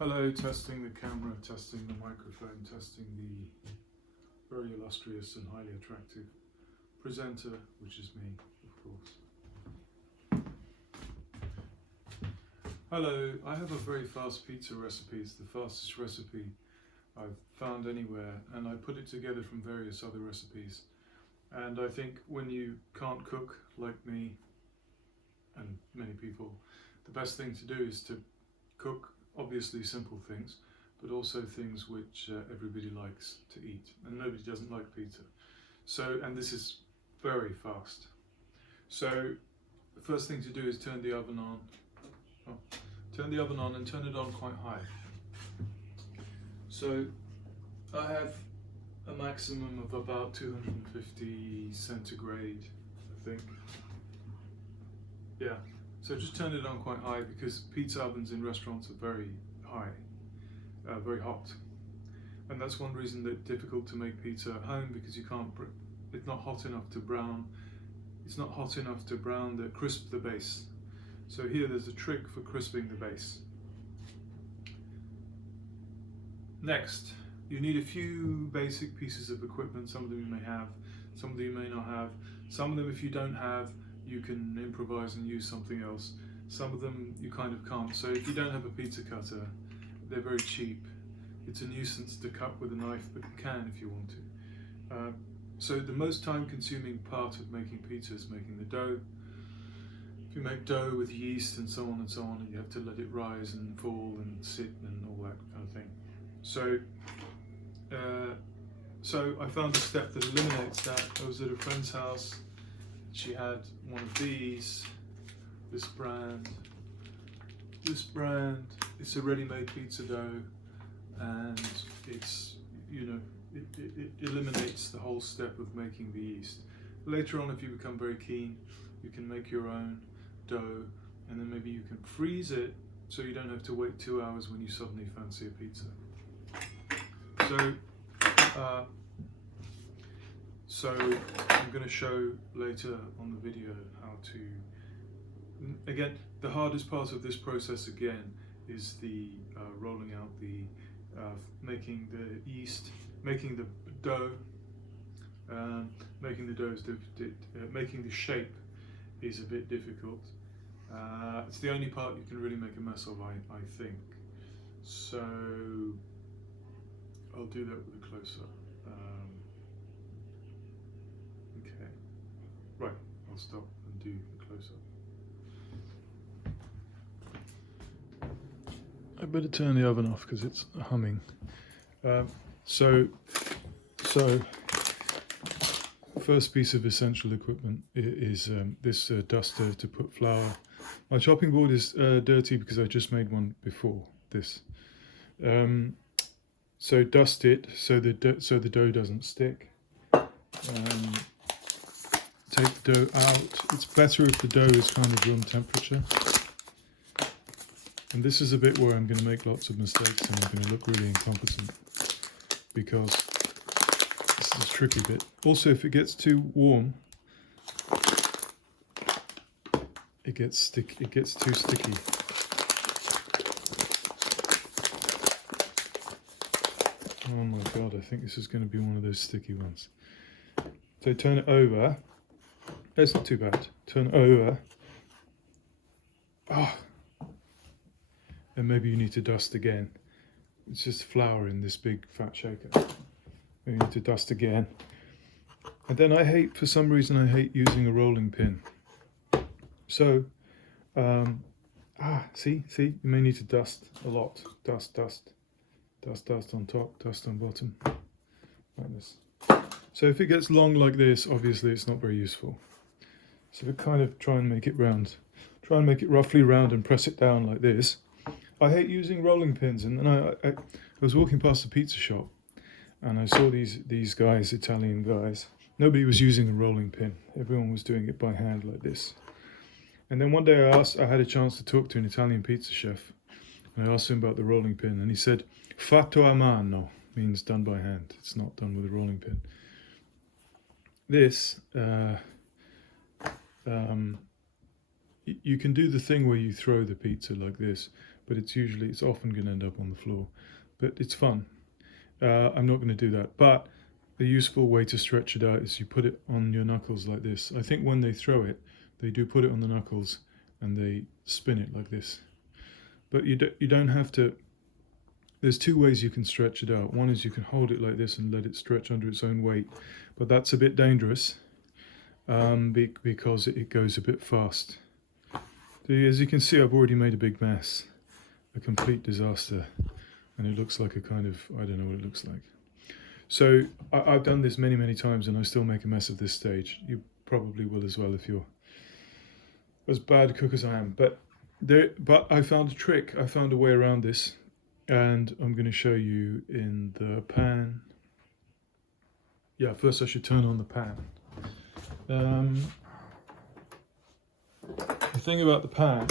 Hello, testing the camera, testing the microphone, testing the very illustrious and highly attractive presenter, which is me, of course. Hello, I have a very fast pizza recipe. It's the fastest recipe I've found anywhere, and I put it together from various other recipes. And I think when you can't cook like me and many people, the best thing to do is to cook obviously simple things, but also things which everybody likes to eat, and nobody doesn't like pizza. So, and this is very fast. So the first thing to do is turn the oven on. Turn the oven on and turn it on quite high. So I have a maximum of about 250 centigrade, I think. Yeah. So just turn it on quite high, because pizza ovens in restaurants are very high, very hot. And that's one reason that it's difficult to make pizza at home, because you can't, it's not hot enough to brown, crisp the base. So here there's a trick for crisping the base. Next, you need a few basic pieces of equipment. Some of them you may have, some of them you may not have. Some of them, if you don't have, you can improvise and use something else. Some of them you kind of can't. So if you don't have a pizza cutter, they're very cheap. It's a nuisance to cut with a knife, but you can if you want to. So the most time-consuming part of making pizza is making the dough. If you make dough with yeast and so on, you have to let it rise and fall and sit and all that kind of thing. So I found a step that eliminates that. I was at a friend's house. She had one of these, this brand. It's a ready-made pizza dough, and it's, it eliminates the whole step of making the yeast. Later on, if you become very keen, you can make your own dough, and then maybe you can freeze it so you don't have to wait 2 hours when you suddenly fancy a pizza. So I'm going to show later on the video how to, again, the hardest part of this process again is the rolling out the, making the yeast, making the dough, making the shape is a bit difficult. It's the only part you can really make a mess of, I think. So I'll do that with a close-up. Okay, right, I'll stop and do a close-up. I better turn the oven off because it's humming. So first piece of essential equipment is this duster to put flour. My chopping board is dirty because I just made one before this. So dust it so the dough doesn't stick. Take the dough out. It's better if the dough is kind of room temperature. And this is a bit where I'm going to make lots of mistakes and I'm going to look really incompetent, because this is a tricky bit. Also, if it gets too warm, it gets too sticky. Oh my god, I think this is going to be one of those sticky ones. So turn it over. That's not too bad. Turn it over. Ah. And maybe you need to dust again. It's just flour in this big fat shaker. You need to dust again. And then for some reason I hate using a rolling pin. So, see, you may need to dust a lot. Dust on top, dust on bottom, like this. So if it gets long like this, obviously it's not very useful. So kind of try and make it round. Try and make it roughly round and press it down like this. I hate using rolling pins, and then I was walking past a pizza shop and I saw these guys, Italian guys. Nobody was using a rolling pin. Everyone was doing it by hand like this. And then one day I had a chance to talk to an Italian pizza chef, and I asked him about the rolling pin, and he said, "Fatto a mano" means done by hand. It's not done with a rolling pin. This, you can do the thing where you throw the pizza like this, but it's often going to end up on the floor. But it's fun. I'm not going to do that. But the useful way to stretch it out is you put it on your knuckles like this. I think when they throw it, they do put it on the knuckles and they spin it like this. But you don't have to. There's two ways you can stretch it out. One is you can hold it like this and let it stretch under its own weight, but that's a bit dangerous because it goes a bit fast. As you can see, I've already made a big mess, a complete disaster, and it looks like a kind of, I don't know what it looks like. So I've done this many, many times and I still make a mess at this stage. You probably will as well if you're as bad a cook as I am. But I found a trick. I found a way around this, and I'm going to show you in the pan. Yeah, first I should turn on the pan. The thing about the pan,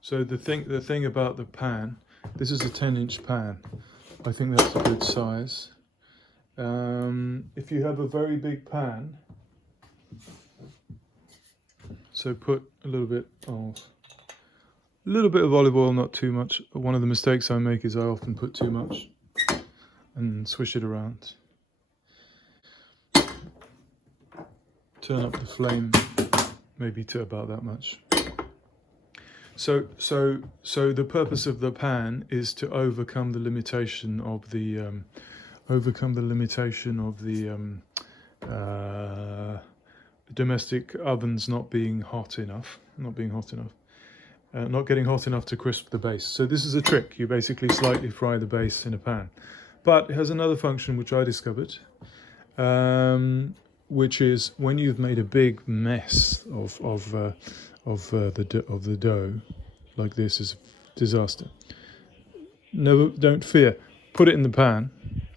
so the thing about the pan, this is a 10-inch pan. I think that's a good size. If you have a very big pan, so put a little bit of olive oil, not too much. One of the mistakes I make is I often put too much and swish it around. Turn up the flame maybe to about that much. So the purpose of the pan is to overcome the limitation of the domestic ovens not getting hot enough to crisp the base. So this is a trick. You basically slightly fry the base in a pan, but it has another function which I discovered, which is when you've made a big mess of the dough, like this is a disaster. Don't fear. Put it in the pan.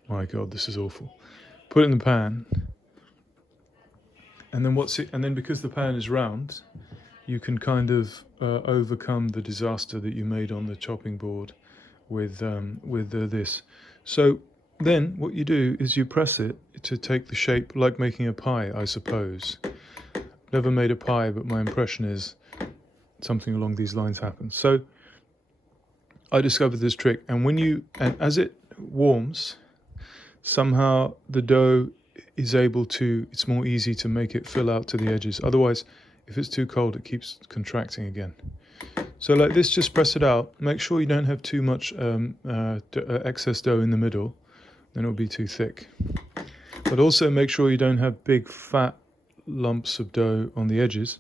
My God, this is awful. Put it in the pan, and then because the pan is round, you can kind of overcome the disaster that you made on the chopping board with this. So then what you do is you press it to take the shape, like making a pie, I suppose. Never made a pie, but my impression is something along these lines happens. So I discovered this trick, and as it warms, somehow the dough is it's more easy to make it fill out to the edges. Otherwise, if it's too cold, it keeps contracting again. So like this, just press it out. Make sure you don't have too much excess dough in the middle, then it'll be too thick. But also make sure you don't have big fat lumps of dough on the edges,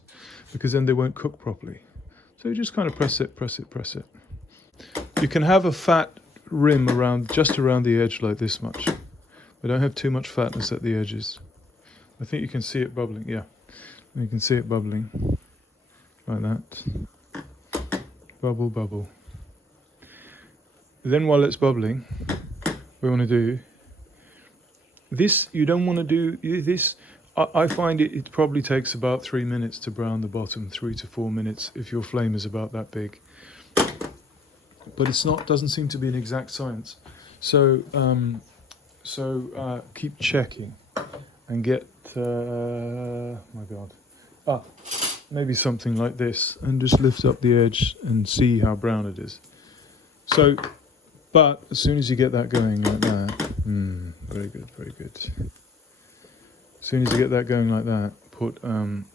because then they won't cook properly. So you just kind of press it. You can have a fat rim just around the edge like this much, but don't have too much fatness at the edges. I think you can see it bubbling. Yeah, you can see it bubbling like that. Bubble, bubble. Then while it's bubbling, we want to do this. You don't want to do this. I find it probably takes about 3 minutes to brown the bottom, 3 to 4 minutes if your flame is about that big. But doesn't seem to be an exact science. So keep checking and get, my God, maybe something like this, and just lift up the edge and see how brown it is. So, but as soon as you get that going like that, very good, very good. As soon as you get that going like that, put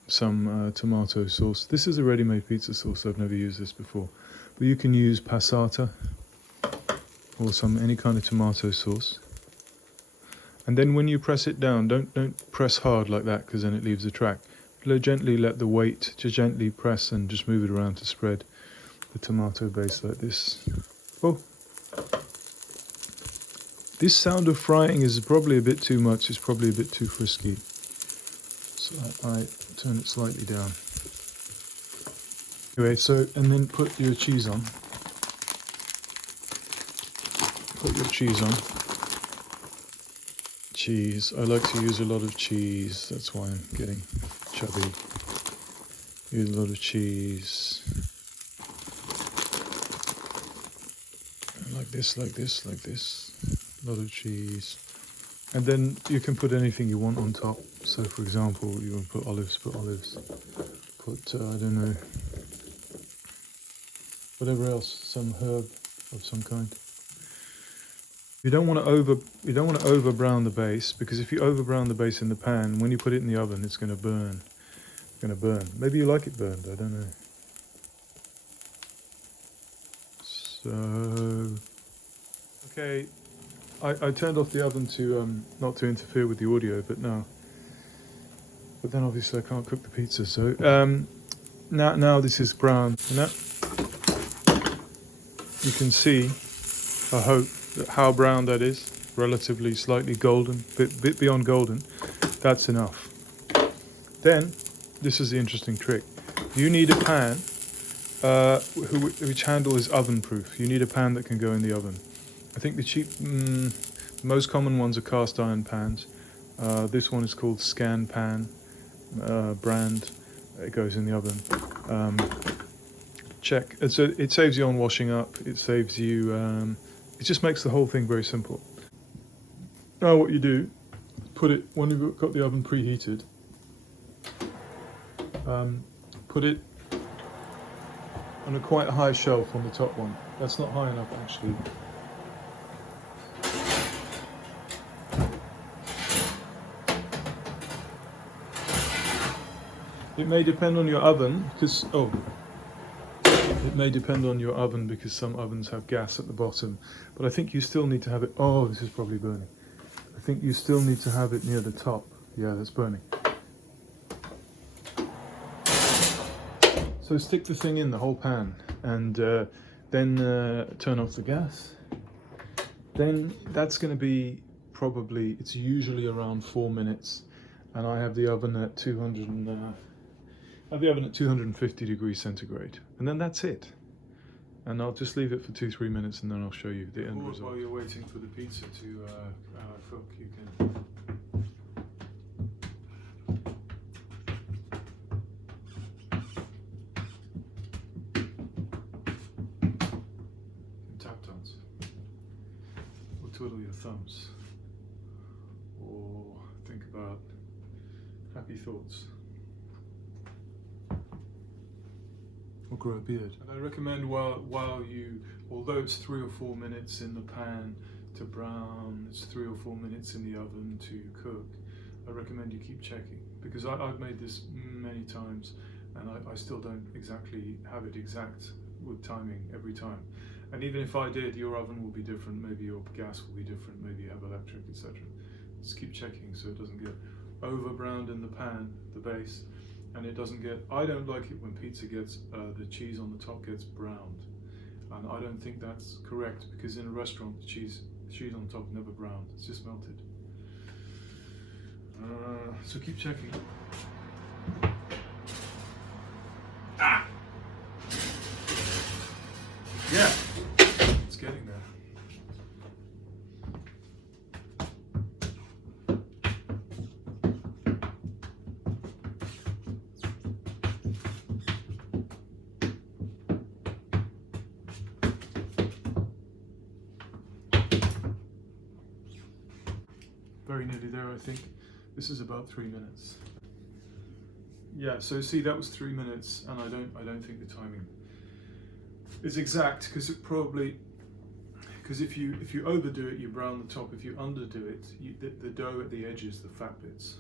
some tomato sauce. This is a ready-made pizza sauce. I've never used this before, but you can use passata or any kind of tomato sauce. And then when you press it down, don't press hard like that, because then it leaves a track. Gently let the weight to gently press and just move it around to spread the tomato base like this. Oh. This sound of frying is probably a bit too much. It's probably a bit too frisky. So I turn it slightly down. Anyway, and then put your cheese on. Put your cheese on. Cheese. I like to use a lot of cheese. That's why I'm getting chubby. Use a lot of cheese. Like this, like this, like this. A lot of cheese. And then you can put anything you want on top. So for example, you want to put olives, put, I don't know, whatever else, some herb of some kind. You don't want to over brown the base, because if you over brown the base in the pan, when you put it in the oven, it's going to burn. It's going to burn. Maybe you like it burned, I don't know. So, okay, I turned off the oven to not to interfere with the audio, but then obviously I can't cook the pizza. So now this is brown, and that you can see, I hope, how brown that is. Relatively slightly golden, bit beyond golden. That's enough. Then this is the interesting trick. You need a pan which handle is oven proof. You need a pan that can go in the oven. I think the most common ones are cast iron pans. This one is called Scan Pan brand. It goes in the oven. Check. So it saves you on washing up. It saves you. It just makes the whole thing very simple. Now what you do, put it when you've got the oven preheated. Put it on a quite high shelf on the top one. That's not high enough actually. It may depend on your oven because some ovens have gas at the bottom, but I think you still need to have it. Oh, this is probably burning. I think you still need to have it near the top. Yeah, that's burning. So stick the thing in the whole pan, and then turn off the gas. Then that's going to be probably, it's usually around 4 minutes, and I have the oven at 250 degrees centigrade, and then that's it. And I'll just leave it for 2-3 minutes, and then I'll show you the end result. While you're waiting for the pizza to cook, you can tap dance, or twiddle your thumbs, or think about happy thoughts, or grow a beard. And I recommend while you, although it's 3 or 4 minutes in the pan to brown, it's 3 or 4 minutes in the oven to cook, I recommend you keep checking, because I've made this many times and I still don't exactly have it exact with timing every time. And even if I did, your oven will be different, maybe your gas will be different, maybe you have electric, etc. Just keep checking so it doesn't get over browned in the pan, the base, and it doesn't get, I don't like it when pizza gets, the cheese on the top gets browned. And I don't think that's correct, because in a restaurant, the cheese on the top is never browned, it's just melted. So keep checking. Ah! Yeah, it's getting there. Very nearly there, I think. This is about 3 minutes. Yeah, so see, that was 3 minutes, and I don't think the timing is exact, because it probably, because if you overdo it, you brown the top. If you underdo it, the dough at the edges, the fat bits,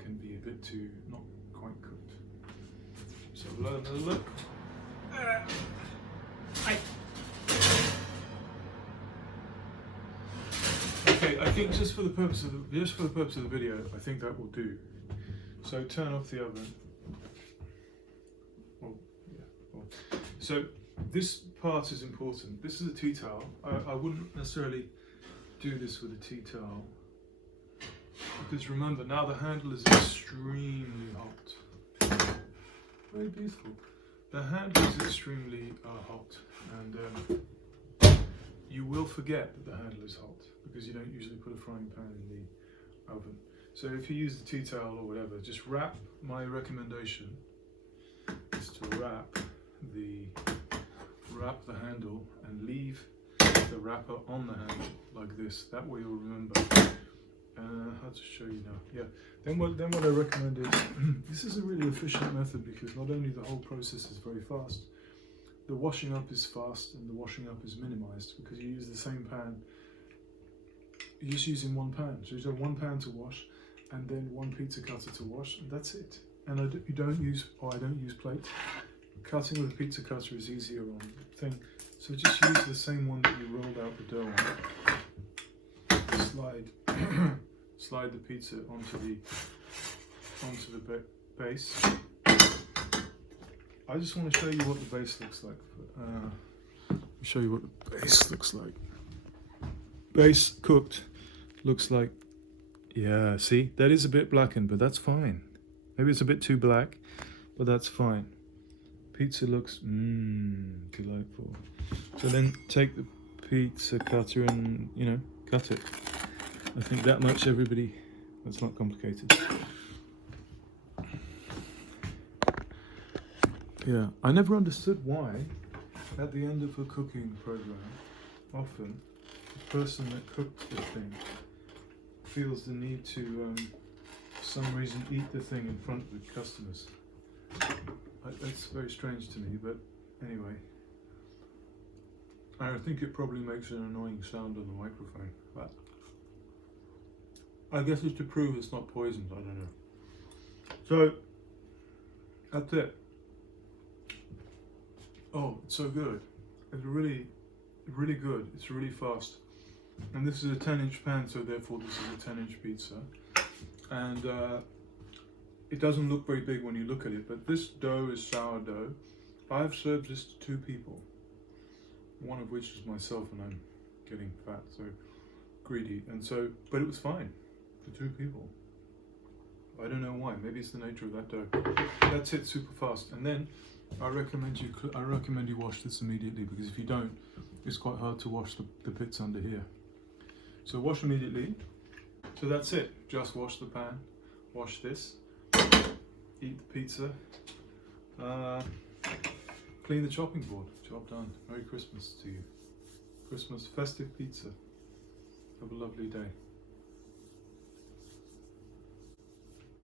can be a bit too not quite cooked. So we'll have another look. Okay, I think just for the purpose of the video, I think that will do. So turn off the oven. So this part is important. This is a tea towel. I wouldn't necessarily do this with a tea towel, because remember, now the handle is extremely hot. Very beautiful. The handle is extremely hot, and you will forget that the handle is hot, because you don't usually put a frying pan in the oven. So if you use the tea towel or whatever, just wrap, my recommendation is to wrap the handle and leave the wrapper on the handle like this. That way you'll remember How to show you now? Yeah. Then what I recommend is this is a really efficient method because not only the whole process is very fast, the washing up is fast and the washing up is minimized because you use the same pan. You're just using one pan, so you have one pan to wash and then one pizza cutter to wash, and that's it. And I don't use plate. Cutting with a pizza cutter is easier on the thing, so just use the same one that you rolled out the dough on. Slide the pizza onto the base. I just want to show you what the base looks like. Let me show you what the base looks like. Base cooked looks like, yeah, see, that is a bit blackened, but that's fine. Maybe it's a bit too black, but that's fine. Pizza looks delightful. So then take the pizza cutter and, you know, cut it. I think that much, everybody. That's not complicated. Yeah, I never understood why at the end of a cooking program, often the person that cooked the thing feels the need to, for some reason, eat the thing in front of the customers. That's very strange to me, but anyway. I think it probably makes an annoying sound on the microphone, but I guess it's to prove it's not poisoned, I don't know. So, that's it. Oh, it's so good. It's really, really good. It's really fast. And this is a 10-inch pan, so therefore this is a 10-inch pizza. And it doesn't look very big when you look at it, but this dough is sourdough. I've served this to 2 people, one of which is myself, and I'm getting fat, so greedy. And so, but it was fine for 2 people. I don't know why. Maybe it's the nature of that dough. That's it, super fast. And then I recommend you wash this immediately, because if you don't, it's quite hard to wash the bits under here. So wash immediately. So that's it. Just wash the pan, wash this, eat the pizza, clean the chopping board. Job done. Merry Christmas to you. Christmas festive pizza. Have a lovely day.